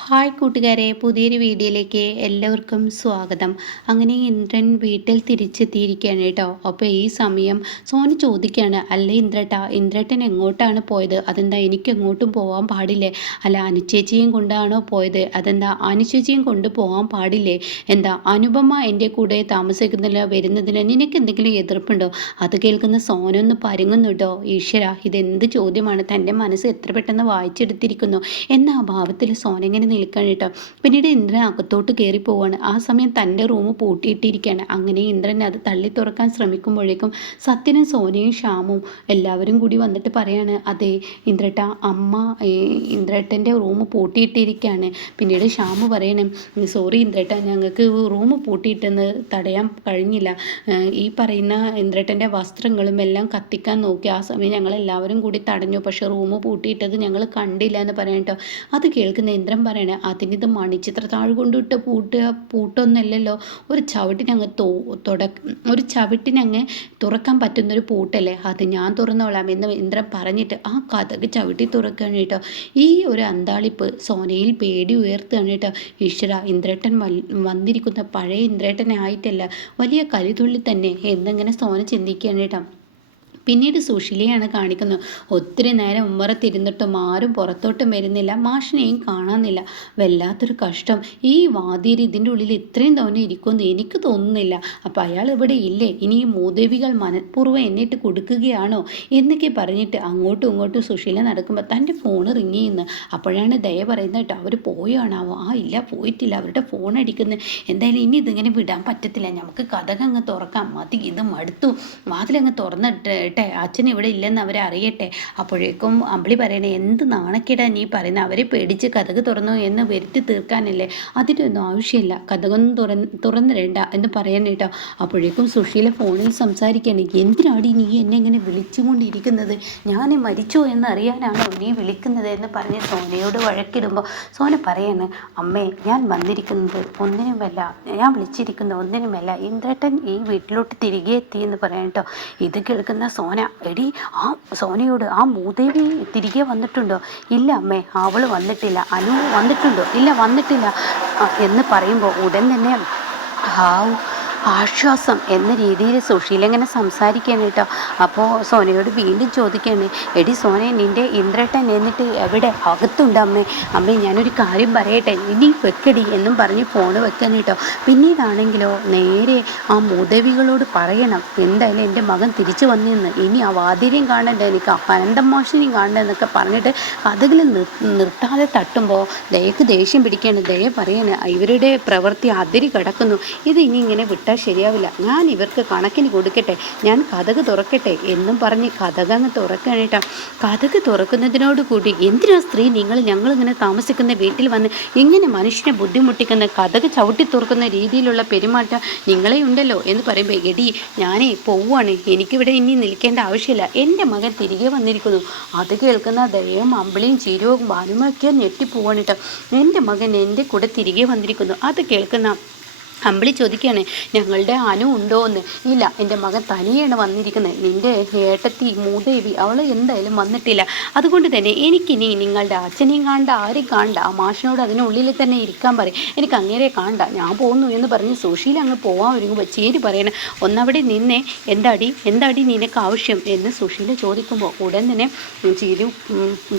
Hi കൂട്ടുകാരെ, പുതിയൊരു വീഡിയോയിലേക്ക് എല്ലാവർക്കും സ്വാഗതം. അങ്ങനെ ഇന്ദ്രൻ വീട്ടിൽ തിരിച്ചെത്തിയിരിക്കുകയാണ് കേട്ടോ. അപ്പോൾ ഈ സമയം സോനു ചോദിക്കുകയാണ്, അല്ല ഇന്ദ്രേട്ടാ, ഇന്ദ്രേട്ടൻ എങ്ങോട്ടാണ് പോയത്? അതെന്താ എനിക്ക് എങ്ങോട്ടും പോകാൻ പാടില്ലേ? അല്ല അനുചേച്ചിയും കൊണ്ടാണോ പോയത്? അതെന്താ അനുചേച്ചിയും കൊണ്ട് പോകാൻ പാടില്ലേ? എന്താ അനുപമ എൻ്റെ കൂടെ താമസിക്കുന്നില്ല, വരുന്നതിന് നിനക്ക് എന്തെങ്കിലും എതിർപ്പുണ്ടോ? അത് കേൾക്കുന്ന സോനൊന്ന് പരുങ്ങുന്നു കേട്ടോ. ഈശ്വര, ഇതെന്ത് ചോദ്യമാണ്? തൻ്റെ മനസ്സ് എത്ര പെട്ടെന്ന് വായിച്ചെടുത്തിരിക്കുന്നു എന്ന ഭാവത്തിൽ സോന ഇങ്ങനെ നിൽക്കാൻ കേട്ടോ. പിന്നീട് ഇന്ദ്രൻ അകത്തോട്ട് കയറി പോവാണ്. ആ സമയം തൻ്റെ റൂം പൂട്ടിയിട്ടിരിക്കുകയാണ്. അങ്ങനെ ഇന്ദ്രൻ അത് തള്ളി തുറക്കാൻ ശ്രമിക്കുമ്പോഴേക്കും സത്യനും സോനയും ശ്യാമും എല്ലാവരും കൂടി വന്നിട്ട് പറയാണ്, അതെ ഇന്ദ്രട്ട, അമ്മ ഇന്ദ്രട്ടൻ്റെ റൂം പൂട്ടിയിട്ടിരിക്കുകയാണ്. പിന്നീട് ശ്യാമു പറയണേ, സോറി ഇന്ദ്രട്ട, ഞങ്ങൾക്ക് റൂം പൂട്ടിയിട്ടെന്ന് തടയാൻ കഴിഞ്ഞില്ല. ഈ പറയുന്ന ഇന്ദ്രട്ടൻ്റെ വസ്ത്രങ്ങളും എല്ലാം കത്തിക്കാൻ നോക്കി. ആ സമയം ഞങ്ങളെല്ലാവരും കൂടി തടഞ്ഞു, പക്ഷെ റൂം പൂട്ടിയിട്ടത് ഞങ്ങൾ കണ്ടില്ല എന്ന് പറയാം കേട്ടോ. അത് കേൾക്കുന്ന ഇന്ദ്രൻ പറയണേ, അതിനിത് മണിച്ചിത്രത്താഴ് കൊണ്ടിട്ട് പൂട്ടൊന്നല്ലല്ലോ, ഒരു ചവിട്ടിനങ്ങ് ഒരു ചവിട്ടിനങ്ങ് തുറക്കാൻ പറ്റുന്നൊരു പൂട്ടല്ലേ, അത് ഞാൻ തുറന്നോളാം എന്ന് ഇന്ദ്രൻ പറഞ്ഞിട്ട് ആ കഥക് ചവിട്ടി തുറക്കുകയാണ് കേട്ടോ. ഈ ഒരു അന്താളിപ്പ് സോനയിൽ പേടി ഉയർത്തുകയാണ് കേട്ടോ. ഈശ്വര, ഇന്ദ്രേട്ടൻ വന്നിരിക്കുന്ന പഴയ ഇന്ദ്രേട്ടനെ ആയിട്ടല്ല, വലിയ കലിതുള്ളി തന്നെ എന്നിങ്ങനെ സോന ചിന്തിക്കുകയാണ് കേട്ടോ. പിന്നീട് സുശീലയാണ് കാണിക്കുന്നത്. ഒത്തിരി നേരം ഉമ്മറത്തിരുന്നിട്ടും ആരും പുറത്തോട്ടും വരുന്നില്ല, മാഷിനെയും കാണാനില്ല. വല്ലാത്തൊരു കഷ്ടം. ഈ വാതിരി ഇതിൻ്റെ ഉള്ളിൽ ഇത്രയും തോന്നെ ഇരിക്കുമെന്ന് എനിക്ക് തോന്നുന്നില്ല. അപ്പം അയാൾ ഇവിടെ ഇല്ലേ? ഇനി ഈ മൂദേവികൾ മനഃപൂർവ്വം എന്നിട്ട് കൊടുക്കുകയാണോ എന്നൊക്കെ പറഞ്ഞിട്ട് അങ്ങോട്ടും ഇങ്ങോട്ടും സുശീല നടക്കുമ്പോൾ തൻ്റെ ഫോൺ റിങ് ചെയ്യുന്നു. അപ്പോഴാണ് ദയ പറയുന്നത് കേട്ടോ, അവർ പോയാണാവോ? ആ ഇല്ല, പോയിട്ടില്ല, അവരുടെ ഫോൺ അടിക്കുന്നത്. എന്തായാലും ഇനി ഇതിങ്ങനെ വിടാൻ പറ്റത്തില്ല, നമുക്ക് കഥകങ്ങ് തുറക്കാം, മതി, ഇത് മടുത്തു, വാതിലങ്ങ് തുറന്നിട്ട് അച്ഛൻ ഇവിടെ ഇല്ലെന്ന് അവരെ അറിയട്ടെ. അപ്പോഴേക്കും അമ്പിളി പറയണേ, എന്ത് നാണക്കേടാ നീ പറയുന്നത്? അവരെ പേടിച്ച് കഥക് തുറന്നു എന്ന് വരുത്തി തീർക്കാനല്ലേ, അതിനൊന്നും ആവശ്യമില്ല, കഥകൊന്നും തുറന്നിടണ്ട എന്ന് പറയാൻ കേട്ടോ. അപ്പോഴേക്കും സുശീല ഫോണിൽ സംസാരിക്കുകയാണ്, എന്തിനാടി നീ എന്നെ ഇങ്ങനെ വിളിച്ചുകൊണ്ടിരിക്കുന്നത്? ഞാൻ മരിച്ചോ എന്നറിയാനാണോ നീ വിളിക്കുന്നത് എന്ന് പറഞ്ഞ് സോനയോട് വഴക്കിടുമ്പോൾ സോന പറയാണ്, അമ്മേ, ഞാൻ വന്നിരിക്കുന്നത് ഒന്നിനുമല്ല, ഞാൻ വിളിച്ചിരിക്കുന്നത് ഒന്നിനുമല്ല, ഇന്ദ്രേട്ടൻ ഈ വീട്ടിലോട്ട് തിരികെ എത്തി എന്ന് പറയാം കേട്ടോ. ഇത് കേൾക്കുന്ന സോന, എടി, ആ സോനയോട്, ആ മൂദേവി തിരികെ വന്നിട്ടുണ്ടോ? ഇല്ല അമ്മേ, അവൾ വന്നിട്ടില്ല. അനു വന്നിട്ടുണ്ടോ? ഇല്ല, വന്നിട്ടില്ല എന്ന് പറയുമ്പോൾ ഉടൻ തന്നെ ഹാവ് ആശ്വാസം എന്ന രീതിയിൽ സുശീല ഇങ്ങനെ സംസാരിക്കുകയാണ് കേട്ടോ. അപ്പോൾ സോനയോട് വീണ്ടും ചോദിക്കുകയാണ്, എടി സോന, നിൻ്റെ ഇന്ദ്രേട്ടൻ എന്നിട്ട് എവിടെ? അകത്തുണ്ട് അമ്മേ. അമ്മേ, ഞാനൊരു കാര്യം പറയട്ടെ, ഇനി വെക്കടി എന്നും പറഞ്ഞ് ഫോണ് വെക്കാൻ കേട്ടോ. പിന്നീടാണെങ്കിലോ നേരെ ആ മൂദേവികളോട് പറയണം, എന്തായാലും എൻ്റെ മകൻ തിരിച്ചു വന്നിരുന്ന്, ഇനി ആ വാതിരെയും കാണണ്ട, എനിക്ക് ആ അനന്തമോഷനെയും കാണണ്ട എന്നൊക്കെ പറഞ്ഞിട്ട് കഥകൾ നിർത്താതെ തട്ടുമ്പോൾ ദയക്ക് ദേഷ്യം പിടിക്കുകയാണ്. ദയ പറയാണ്, ഇവരുടെ പ്രവൃത്തി അതിരി കിടക്കുന്നു, ഇത് ഇനി ഇങ്ങനെ വിട്ടാൽ ശരിയാവില്ല, ഞാൻ ഇവർക്ക് കണക്കിന് കൊടുക്കട്ടെ, ഞാൻ കഥക് തുറക്കട്ടെ എന്നും പറഞ്ഞ് കഥകങ്ങ് തുറക്കുകയാണ് കേട്ടോ. കഥക് തുറക്കുന്നതിനോട് കൂടി, എന്തിനാ സ്ത്രീ നിങ്ങൾ ഞങ്ങളിങ്ങനെ താമസിക്കുന്ന വീട്ടിൽ വന്ന് ഇങ്ങനെ മനുഷ്യനെ ബുദ്ധിമുട്ടിക്കുന്ന, കഥക് ചവിട്ടി തുറക്കുന്ന രീതിയിലുള്ള പെരുമാറ്റം നിങ്ങളെ ഉണ്ടല്ലോ എന്ന് പറയുമ്പോൾ, എടി ഞാനേ പോവുകയാണ്, എനിക്കിവിടെ ഇനി നിൽക്കേണ്ട ആവശ്യമില്ല, എൻ്റെ മകൻ തിരികെ വന്നിരിക്കുന്നു. അത് കേൾക്കുന്ന ദയവും അമ്പിളിയും ചീരവും ഭാനുമൊക്കെ ഞെട്ടിപ്പോവാണ് കേട്ടോ. എൻ്റെ മകൻ എൻ്റെ കൂടെ തിരികെ വന്നിരിക്കുന്നു. അത് കേൾക്കുന്ന അമ്പിളി ചോദിക്കുകയാണ്, ഞങ്ങളുടെ അനു ഉണ്ടോ എന്ന്. ഇല്ല, എൻ്റെ മകൻ തനിയാണ് വന്നിരിക്കുന്നത്, നിൻ്റെ ഏട്ടത്തി മൂദേവി അവൾ എന്തായാലും വന്നിട്ടില്ല, അതുകൊണ്ട് തന്നെ എനിക്കിനി നിങ്ങളുടെ അച്ഛനെയും കാണണ്ട, ആരെയും കാണണ്ട, ആ മാഷിനോട് അതിനുള്ളിൽ തന്നെ ഇരിക്കാൻ പറയും, എനിക്ക് അങ്ങേരെ കാണണ്ട, ഞാൻ പോകുന്നു എന്ന് പറഞ്ഞ് സുശീല അങ്ങ് പോകാൻ ഒരുങ്ങുമ്പോൾ ചേരി പറയണേ, ഒന്നവിടെ നിന്നേ, എന്താടി നിനക്ക് ആവശ്യം എന്ന് സുശീല ചോദിക്കുമ്പോൾ ഉടൻ തന്നെ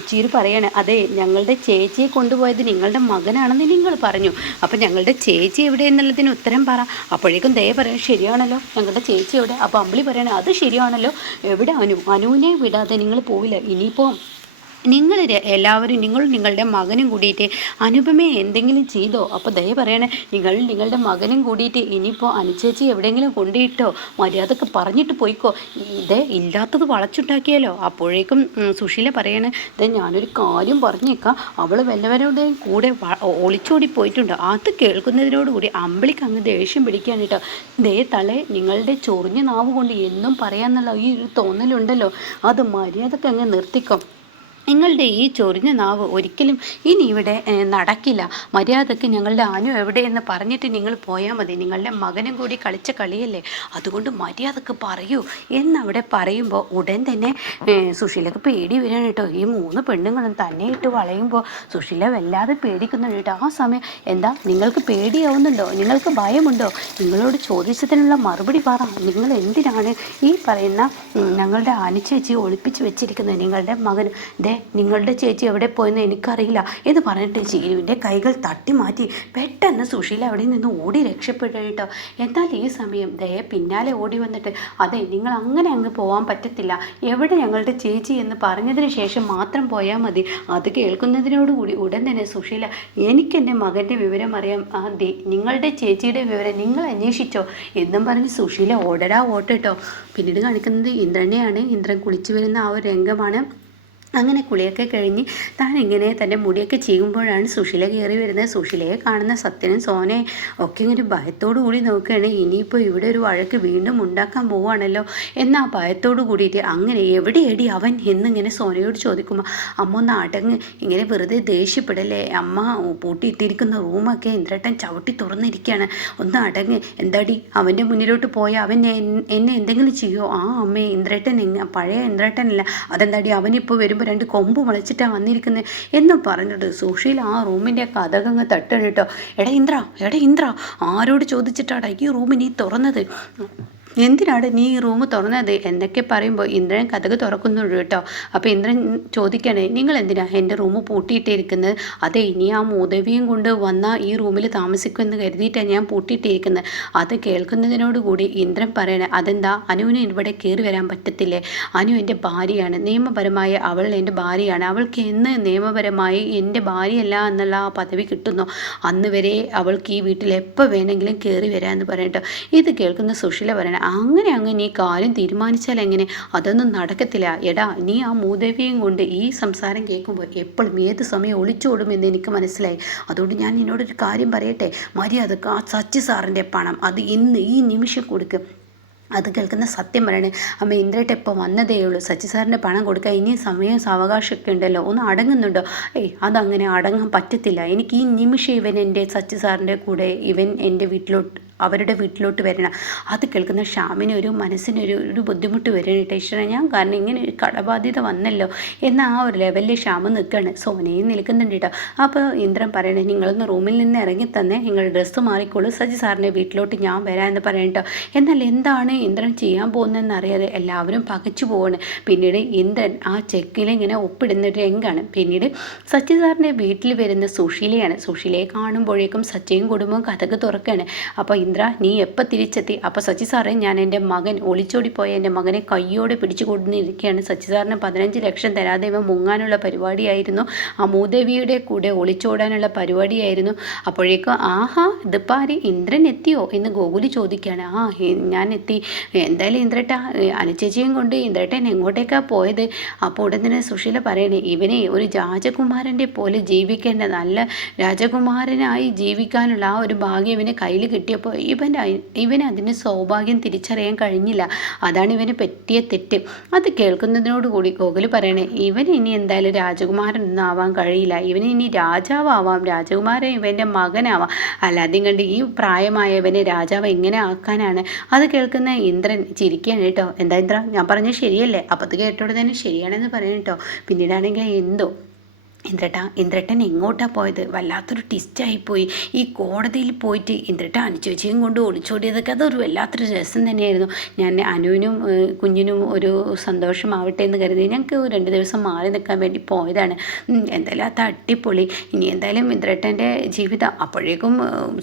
ചീരു പറയണേ, അതെ, ഞങ്ങളുടെ ചേച്ചിയെ കൊണ്ടുപോയത് നിങ്ങളുടെ മകനാണെന്ന് നിങ്ങൾ പറഞ്ഞു, അപ്പം ഞങ്ങളുടെ ചേച്ചി എവിടെ എന്നുള്ളതിന് ഉത്തരം പറ. അപ്പോഴേക്കും ദയ പറയാൻ, ശരിയാണല്ലോ, ഞങ്ങളുടെ ചേച്ചി എവിടെ? അപ്പോൾ അമ്പിളി പറയണേ, അത് ശരിയാണല്ലോ, എവിടെ അനുവിനെ വിടാതെ നിങ്ങൾ പോവില്ല, ഇനിയിപ്പോൾ നിങ്ങൾ എല്ലാവരും നിങ്ങളുടെ മകനും കൂടിയിട്ട് അനുപമയെ എന്തെങ്കിലും ചെയ്തോ? അപ്പോൾ ദയ പറയണേ, നിങ്ങളുടെ മകനും കൂടിയിട്ട് ഇനിയിപ്പോൾ അനുചേച്ചി എവിടെയെങ്കിലും കൊണ്ടുപോയിട്ടോ, മര്യാദക്ക് പറഞ്ഞിട്ട് പോയിക്കോ, ഇത് ഇല്ലാത്തത് വളച്ചുണ്ടാക്കിയാലോ. അപ്പോഴേക്കും സുശീല പറയണേ, ഇത് ഞാനൊരു കാര്യം പറഞ്ഞേക്കാം, അവൾ വല്ലവരുടെയും കൂടെ ഒളിച്ചോടി പോയിട്ടുണ്ട്. അത് കേൾക്കുന്നതിനോടുകൂടി അമ്പിളിക്ക് അങ്ങ് ദേഷ്യം പിടിക്കുകയാണ് കേട്ടോ. ദേ തളെ, നിങ്ങളുടെ ചൊറിഞ്ഞ നാവ് കൊണ്ട് എന്നും പറയാമെന്നുള്ള ഈ ഒരു തോന്നലുണ്ടല്ലോ, അത് മര്യാദക്ക് അങ്ങ് നിർത്തിക്കോ നിങ്ങളുടെ ഈ ചൊറിഞ്ഞ നാവ് ഒരിക്കലും ഇനി ഇവിടെ നടക്കില്ല. മര്യാദക്ക് ഞങ്ങളുടെ അനു എവിടെയെന്ന് പറഞ്ഞിട്ട് നിങ്ങൾ പോയാൽ മതി. നിങ്ങളുടെ മകനും കൂടി കളിച്ച കളിയല്ലേ, അതുകൊണ്ട് മര്യാദക്ക് പറയൂ എന്നവിടെ പറയുമ്പോൾ ഉടൻ തന്നെ സുശീലക്ക് പേടി വരികയാണ് കേട്ടോ. ഈ 3 പെണ്ണുങ്ങളും തന്നെ ഇട്ട് വളയുമ്പോൾ സുശീല വല്ലാതെ പേടിക്കുന്നുണ്ട് കേട്ടോ. ആ സമയം എന്താ നിങ്ങൾക്ക് പേടിയാവുന്നുണ്ടോ, നിങ്ങൾക്ക് ഭയമുണ്ടോ? നിങ്ങളോട് ചോദിച്ചതിനുള്ള മറുപടി പറ. നിങ്ങൾ എന്തിനാണ് ഈ പറയുന്ന ഞങ്ങളുടെ അനുചേച്ചി ഒളിപ്പിച്ച് വെച്ചിരിക്കുന്നത്? നിങ്ങളുടെ മകൻ നിങ്ങളുടെ ചേച്ചി എവിടെ പോയെന്ന് എനിക്കറിയില്ല എന്ന് പറഞ്ഞിട്ട് ചീരുവിൻ്റെ കൈകൾ തട്ടി മാറ്റി പെട്ടെന്ന് സുശീല അവിടെ നിന്ന് ഓടി രക്ഷപ്പെട്ടു കേട്ടോ. എന്നാൽ ഈ സമയം ദയ പിന്നാലെ ഓടി വന്നിട്ട് അതെ, നിങ്ങൾ അങ്ങനെ അങ്ങ് പോകാൻ പറ്റത്തില്ല, എവിടെ ഞങ്ങളുടെ ചേച്ചി എന്ന് പറഞ്ഞതിന് ശേഷം മാത്രം പോയാൽ മതി. അത് കേൾക്കുന്നതിനോടുകൂടി ഉടൻ തന്നെ സുശീല എനിക്കെൻ്റെ മകൻ്റെ വിവരം അറിയാം, നിങ്ങളുടെ ചേച്ചിയുടെ വിവരം നിങ്ങൾ അന്വേഷിച്ചോ എന്നും പറഞ്ഞ് സുശീല ഓടടാ ഓട്ടോ. പിന്നീട് കാണിക്കുന്നത് ഇന്ദ്രനെയാണ്. ഇന്ദ്രൻ കുളിച്ചു വരുന്ന ആ ഒരു രംഗമാണ്. അങ്ങനെ കുളിയൊക്കെ കഴിഞ്ഞ് താൻ ഇങ്ങനെ തൻ്റെ മുടിയൊക്കെ ചെയ്യുമ്പോഴാണ് സുശീല കയറി വരുന്നത്. സുശീലയെ കാണുന്ന സത്യനും സോനയും ഒക്കെ ഇങ്ങനെ ഭയത്തോടു കൂടി നോക്കുകയാണ്. ഇനിയിപ്പോൾ ഇവിടെ ഒരു വഴക്ക് വീണ്ടും ഉണ്ടാക്കാൻ പോവുകയാണല്ലോ എന്ന ഭയത്തോടു കൂടിയിട്ട് അങ്ങനെ എവിടെയടി അവൻ എന്നിങ്ങനെ സോനയോട് ചോദിക്കുമ്പോൾ അമ്മ ഒന്ന് അടങ്ങ്, ഇങ്ങനെ വെറുതെ ദേഷ്യപ്പെടല്ലേ, അമ്മ പൂട്ടിയിട്ടിരിക്കുന്ന റൂമൊക്കെ ഇന്ദ്രട്ടൻ ചവിട്ടി തുറന്നിരിക്കുകയാണ്, ഒന്ന് അടങ്ങ്. എന്താടി അവൻ്റെ മുന്നിലോട്ട് പോയാൽ അവൻ എന്നെ എന്തെങ്കിലും ചെയ്യോ? ആ അമ്മേ, ഇന്ദ്രട്ടൻ പഴയ ഇന്ദ്രട്ടനല്ല, അതെന്താടി അവനിപ്പോൾ വരുമ്പോൾ 2 കൊമ്പ് മുളച്ചിട്ടാണ് വന്നിരിക്കുന്നത് എന്ന് പറഞ്ഞിട്ട് സുശീല ആ റൂമിൻ്റെ കതകങ്ങ് തട്ടണിട്ടോ. എടാ ഇന്ദ്ര, ആരോട് ചോദിച്ചിട്ടാടാ ഈ റൂം നീ തുറന്നത്? എന്തിനാണ് നീ ഈ റൂം തുറന്നത് എന്നൊക്കെ പറയുമ്പോൾ ഇന്ദ്രൻ കഥക് തുറക്കുന്നുള്ളൂ കേട്ടോ. അപ്പോൾ ഇന്ദ്രൻ ചോദിക്കണേ, നിങ്ങൾ എന്തിനാണ് എൻ്റെ റൂം പൂട്ടിയിട്ടിരിക്കുന്നത്? അതെ, ഇനി ആ മൂദേവിയും കൊണ്ട് വന്ന ഈ റൂമിൽ താമസിക്കുമെന്ന് കരുതിയിട്ടാണ് ഞാൻ പൂട്ടിയിട്ടിരിക്കുന്നത്. അത് കേൾക്കുന്നതിനോടുകൂടി ഇന്ദ്രൻ പറയണേ, അതെന്താ അനുവിന് ഇവിടെ കയറി വരാൻ പറ്റത്തില്ലേ? അനു എൻ്റെ ഭാര്യയാണ്, നിയമപരമായി അവൾ എൻ്റെ ഭാര്യയാണ്. അവൾക്ക് എന്ന് നിയമപരമായി എൻ്റെ ഭാര്യയല്ല എന്നുള്ള ആ പദവി കിട്ടുന്നു അന്ന് വരെ അവൾക്ക് ഈ വീട്ടിൽ എപ്പോൾ വേണമെങ്കിലും കയറി വരാമെന്ന് പറയട്ടോ. ഇത് കേൾക്കുന്ന സുശീല പറയണേ, അങ്ങനെ നീ കാര്യം തീരുമാനിച്ചാൽ എങ്ങനെ? അതൊന്നും നടക്കത്തില്ല. എടാ, നീ ആ മൂദേവിയും കൊണ്ട് ഈ സംസാരം കേൾക്കുമ്പോൾ എപ്പോഴും ഏത് സമയം ഒളിച്ചോടുമെന്ന് എനിക്ക് മനസ്സിലായി. അതുകൊണ്ട് ഞാൻ നിന്നോടൊരു കാര്യം പറയട്ടെ, മര്യാദക്ക് ആ സച്ചി സാറിൻ്റെ പണം അത് ഇന്ന് ഈ നിമിഷം കൊടുക്കും. അത് കേൾക്കുന്ന സത്യം പറയണേ, അമ്മ ഇന്ദ്രേട്ട ഇപ്പോൾ വന്നതേ ഉള്ളൂ, സച്ചി സാറിൻ്റെ പണം കൊടുക്കുക, ഇനി സമയം സാവകാശമൊക്കെ ഉണ്ടല്ലോ, ഒന്ന് അടങ്ങുന്നുണ്ടോ? അതങ്ങനെ അടങ്ങാൻ പറ്റത്തില്ല. എനിക്ക് ഈ നിമിഷം ഇവൻ എൻ്റെ സച്ചി സാറിൻ്റെ കൂടെ ഇവൻ എൻ്റെ അവരുടെ വീട്ടിലോട്ട് വരണം. അത് കേൾക്കുന്ന ഷ്യാമിന് മനസ്സിനൊരു ബുദ്ധിമുട്ട് വരണം ഈശ്വരൻ, ഞാൻ കാരണം ഇങ്ങനെ ഒരു കടബാധ്യത വന്നല്ലോ എന്ന ആ ഒരു ലെവലിൽ ഷ്യാമ് നിൽക്കുകയാണ്. സോനയും നിൽക്കുന്നുണ്ട് കേട്ടോ. അപ്പോൾ ഇന്ദ്രൻ പറയണേ, നിങ്ങളൊന്ന് റൂമിൽ നിന്ന് ഇറങ്ങി തന്നെ നിങ്ങൾ ഡ്രസ്സ് മാറിക്കോളൂ, സജി സാറിൻ്റെ വീട്ടിലോട്ട് ഞാൻ വരാമെന്ന് പറയട്ടോ. എന്നാൽ എന്താണ് ഇന്ദ്രൻ ചെയ്യാൻ പോകുന്നതെന്ന് അറിയാതെ എല്ലാവരും പകച്ചു പോവാണ്. പിന്നീട് ഇന്ദ്രൻ ആ ചെക്കിലിങ്ങനെ ഒപ്പിടുന്ന രംഗാണ്. പിന്നീട് സച്ചി സാറിൻ്റെ വീട്ടിൽ വരുന്ന സുശീലയാണ്. സുശീലയെ കാണുമ്പോഴേക്കും സച്ചിയും കുടുംബവും കഥക് തുറക്കുകയാണ്. അപ്പോൾ ഇന്ദ്ര, നീ എപ്പോൾ തിരിച്ചെത്തി? അപ്പോൾ സച്ചി സാറേ, ഞാൻ എൻ്റെ മകൻ ഒളിച്ചോടിപ്പോയ എൻ്റെ മകനെ കയ്യോടെ പിടിച്ചു കൊണ്ടിരിക്കുകയാണ്. സച്ചി സാറിന് 15 ലക്ഷം തരാതെ ഇവ മുങ്ങാനുള്ള പരിപാടിയായിരുന്നു, ആ മൂദേവിയുടെ കൂടെ ഒളിച്ചോടാനുള്ള പരിപാടിയായിരുന്നു. അപ്പോഴേക്കും ആഹാ, ഇതിപ്പാരി ഇന്ദ്രൻ എത്തിയോ എന്ന് ഗോകുലി ചോദിക്കുകയാണ്. ഞാൻ എത്തി. എന്തായാലും ഇന്ദ്രട്ട, അനുചേച്ചിയും കൊണ്ട് ഇന്ദ്രട്ടൻ എങ്ങോട്ടേക്കാണ് പോയത്? അപ്പോൾ ഉടൻ തന്നെ സുശീല പറയണേ, ഇവനെ ഒരു രാജകുമാരൻ്റെ പോലെ ജീവിക്കേണ്ട, നല്ല രാജകുമാരനായി ജീവിക്കാനുള്ള ആ ഒരു ഭാഗ്യം ഇവന് കയ്യിൽ കിട്ടിയപ്പോൾ ഇവന് അതിന് സൗഭാഗ്യം തിരിച്ചറിയാൻ കഴിഞ്ഞില്ല. അതാണ് ഇവന് പറ്റിയ തെറ്റ്. അത് കേൾക്കുന്നതിനോടുകൂടി ഗോകുൽ പറയണേ, ഇവന് ഇനി എന്തായാലും രാജകുമാരനൊന്നും ആവാൻ കഴിയില്ല, ഇവന് ഇനി രാജാവാം, രാജകുമാരൻ ഇവൻ്റെ മകനാവാം, അല്ലാതെയും കണ്ട് ഈ പ്രായമായ ഇവനെ രാജാവ് എങ്ങനെ ആക്കാനാണ്? അത് കേൾക്കുന്ന ഇന്ദ്രൻ ചിരിക്കുകയാണ് കേട്ടോ. എന്താ ഇന്ദ്ര, ഞാൻ പറഞ്ഞത് ശരിയല്ലേ? അപ്പോൾ അത് കേട്ടോടെ തന്നെ ശരിയാണെന്ന് പറയണം കേട്ടോ. പിന്നീടാണെങ്കിൽ എന്തോ ഇന്ദ്രട്ടൻ എങ്ങോട്ടാണ് പോയത്? വല്ലാത്തൊരു ട്വിസ്റ്റായിപ്പോയി. ഈ കോടതിയിൽ പോയിട്ട് ഇന്ദ്രട്ട അനുചേച്ചിയും കൊണ്ട് ഒളിച്ചോടിയതൊക്കെ അതൊരു വല്ലാത്തൊരു രസം തന്നെയായിരുന്നു. ഞാൻ അനുവിനും കുഞ്ഞിനും ഒരു സന്തോഷമാവട്ടെ എന്ന് കരുതി ഞങ്ങൾക്ക് 2 ദിവസം മാറി നിൽക്കാൻ വേണ്ടി പോയതാണ്. എന്തായാലും അത് അടിപൊളി. ഇനി എന്തായാലും ഇന്ദ്രട്ടൻ്റെ ജീവിതം. അപ്പോഴേക്കും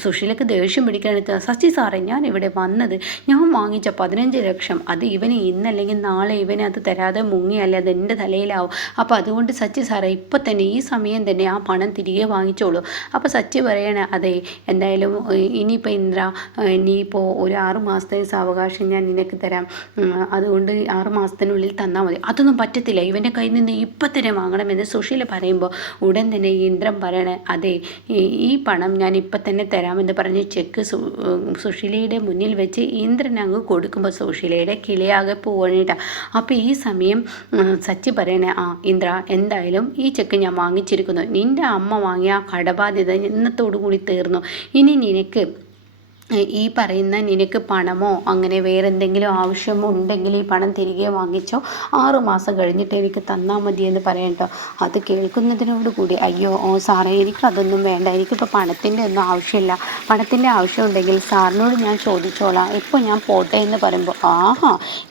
സുശീലക്ക് ദേഷ്യം പിടിക്കാനെത്തുക. സച്ചി സാറേ, ഞാൻ ഇവിടെ വന്നത് ഞാൻ വാങ്ങിച്ച 15 ലക്ഷം അത് ഇവന് ഇന്നല്ലെങ്കിൽ നാളെ ഇവന് അത് തരാതെ മുങ്ങിയല്ലേ അത് എൻ്റെ തലയിലാവും. അപ്പോൾ അതുകൊണ്ട് സച്ചി സാറേ, ഇപ്പം തന്നെ ഈ സമയം തന്നെ ആ പണം തിരികെ വാങ്ങിച്ചോളൂ. അപ്പോൾ സച്ചി പറയണ അതെ, എന്തായാലും ഇനിയിപ്പോൾ ഇന്ദ്ര, ഇനിയിപ്പോൾ ഒരു 6 മാസത്തെ സാവകാശം ഞാൻ നിനക്ക് തരാം, അതുകൊണ്ട് 6 മാസത്തിനുള്ളിൽ തന്നാൽ മതി. അതൊന്നും പറ്റത്തില്ല, ഇവൻ്റെ കയ്യിൽ നിന്ന് ഇപ്പം തന്നെ വാങ്ങണമെന്ന് സുശീല പറയുമ്പോൾ ഉടൻ തന്നെ ഇന്ദ്രൻ പറയണേ അതെ, ഈ പണം ഞാൻ ഇപ്പം തന്നെ തരാമെന്ന് പറഞ്ഞ് ചെക്ക് സുശീലയുടെ മുന്നിൽ വെച്ച് ഇന്ദ്രൻ അങ്ങ് കൊടുക്കുമ്പോൾ സുശീലയുടെ കിളിയാകെ പോകണേട്ടാ. അപ്പോൾ ഈ സമയം സച്ചി പറയണേ ഇന്ദ്ര, എന്തായാലും ഈ ചെക്ക് ഞാൻ വാങ്ങിച്ചിരിക്കുന്നു. നിൻ്റെ അമ്മ വാങ്ങിയ ആ കടബാധ്യത ഇന്നത്തോടു കൂടി തീർന്നു. ഇനി നിനക്ക് ഈ പറയുന്ന നിനക്ക് പണമോ അങ്ങനെ വേറെ എന്തെങ്കിലും ആവശ്യമോ ഉണ്ടെങ്കിൽ ഈ പണം തിരികെ വാങ്ങിച്ചോ, 6 മാസം കഴിഞ്ഞിട്ട് എനിക്ക് തന്നാൽ മതി എന്ന് പറയട്ടോ. അത് കേൾക്കുന്നതിനോട് കൂടി അയ്യോ സാറേ, എനിക്കതൊന്നും വേണ്ട, എനിക്കിപ്പോൾ പണത്തിൻ്റെ ഒന്നും ആവശ്യമില്ല, പണത്തിൻ്റെ ആവശ്യമുണ്ടെങ്കിൽ സാറിനോട് ഞാൻ ചോദിച്ചോളാം, ഇപ്പോൾ ഞാൻ പോട്ടെ എന്ന് പറയുമ്പോൾ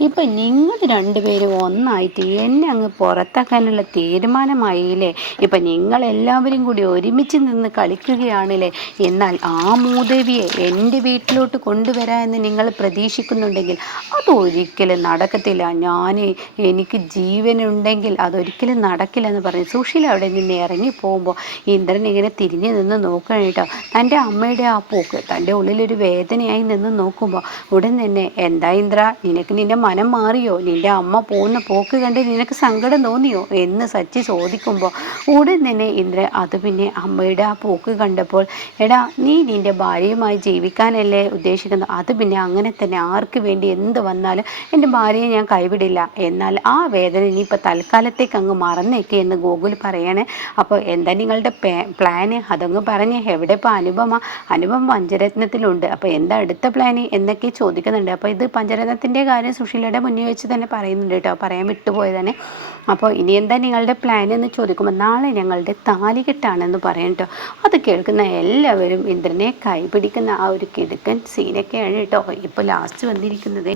ഇപ്പം നിങ്ങൾ രണ്ടുപേരും ഒന്നായിട്ട് എന്നെ അങ്ങ് പുറത്താക്കാനുള്ള തീരുമാനമായില്ലേ, ഇപ്പം നിങ്ങളെല്ലാവരും കൂടി ഒരുമിച്ച് നിന്ന് കളിക്കുകയാണല്ലേ. എന്നാൽ ആ മൂദേവിയെ എൻ്റെ വീട്ടിലോട്ട് കൊണ്ടുവരാമെന്ന് നിങ്ങൾ പ്രതീക്ഷിക്കുന്നുണ്ടെങ്കിൽ അതൊരിക്കലും നടക്കത്തില്ല. എനിക്ക് ജീവനുണ്ടെങ്കിൽ അതൊരിക്കലും നടക്കില്ലെന്ന് പറഞ്ഞു സുശീല അവിടെ നിന്ന് ഇറങ്ങിപ്പോകുമ്പോൾ ഇന്ദ്രൻ ഇങ്ങനെ തിരിഞ്ഞു നിന്ന് നോക്കണം കേട്ടോ. തൻ്റെ അമ്മയുടെ ആ പോക്ക് തൻ്റെ ഉള്ളിലൊരു വേദനയായി നിന്ന് നോക്കുമ്പോൾ ഉടൻ തന്നെ എന്താ ഇന്ദ്ര, നിനക്ക് നിൻ്റെ മനം മാറിയോ, നിൻ്റെ അമ്മ പോകുന്ന പോക്ക് കണ്ട് നിനക്ക് സങ്കടം തോന്നിയോ എന്ന് സച്ചി ചോദിക്കുമ്പോൾ ഉടൻ തന്നെ ഇന്ദ്രൻ അത് പിന്നെ അമ്മയുടെ ആ പോക്ക് കണ്ടപ്പോൾ എടാ, നീ നിൻ്റെ ഭാര്യയുമായി ജീവിക്കാൻ അല്ലേ ഉദ്ദേശിക്കുന്നത്, അത് പിന്നെ അങ്ങനെ തന്നെ ആർക്ക് വേണ്ടി എന്ത് വന്നാലും എൻ്റെ ഭാര്യയെ ഞാൻ കൈവിടില്ല, എന്നാൽ ആ വേദന ഇനിയിപ്പോൾ തൽക്കാലത്തേക്ക് അങ്ങ് മറന്നേക്ക് എന്ന് ഗോകുൽ പറയണേ. അപ്പോൾ എന്താ നിങ്ങളുടെ പ്ലാന്, അതങ്ങ് പറഞ്ഞ്. എവിടെ ഇപ്പോൾ അനുപമ പഞ്ചരത്നത്തിലുണ്ട്, അപ്പോൾ എന്താ അടുത്ത പ്ലാന് എന്നൊക്കെ ചോദിക്കുന്നുണ്ട്. അപ്പോൾ ഇത് പഞ്ചരത്നത്തിൻ്റെ കാര്യം സുശീലയുടെ മുന്നിൽ വെച്ച് തന്നെ പറയുന്നുണ്ട് കേട്ടോ, പറയാൻ വിട്ടുപോയതാണ്. അപ്പോൾ ഇനി എന്താ നിങ്ങളുടെ പ്ലാൻ എന്ന് ചോദിക്കുമ്പോൾ നാളെ ഞങ്ങളുടെ താലികെട്ടാണെന്ന് പറയും കേട്ടോ. അത് കേൾക്കുന്ന എല്ലാവരും ഇന്ദ്രനെ കൈപിടിക്കുന്ന ആ ഒരു കിടുക്കൻ സീനൊക്കെയാണ് കേട്ടോ ഇപ്പോൾ ലാസ്റ്റ് വന്നിരിക്കുന്നത്.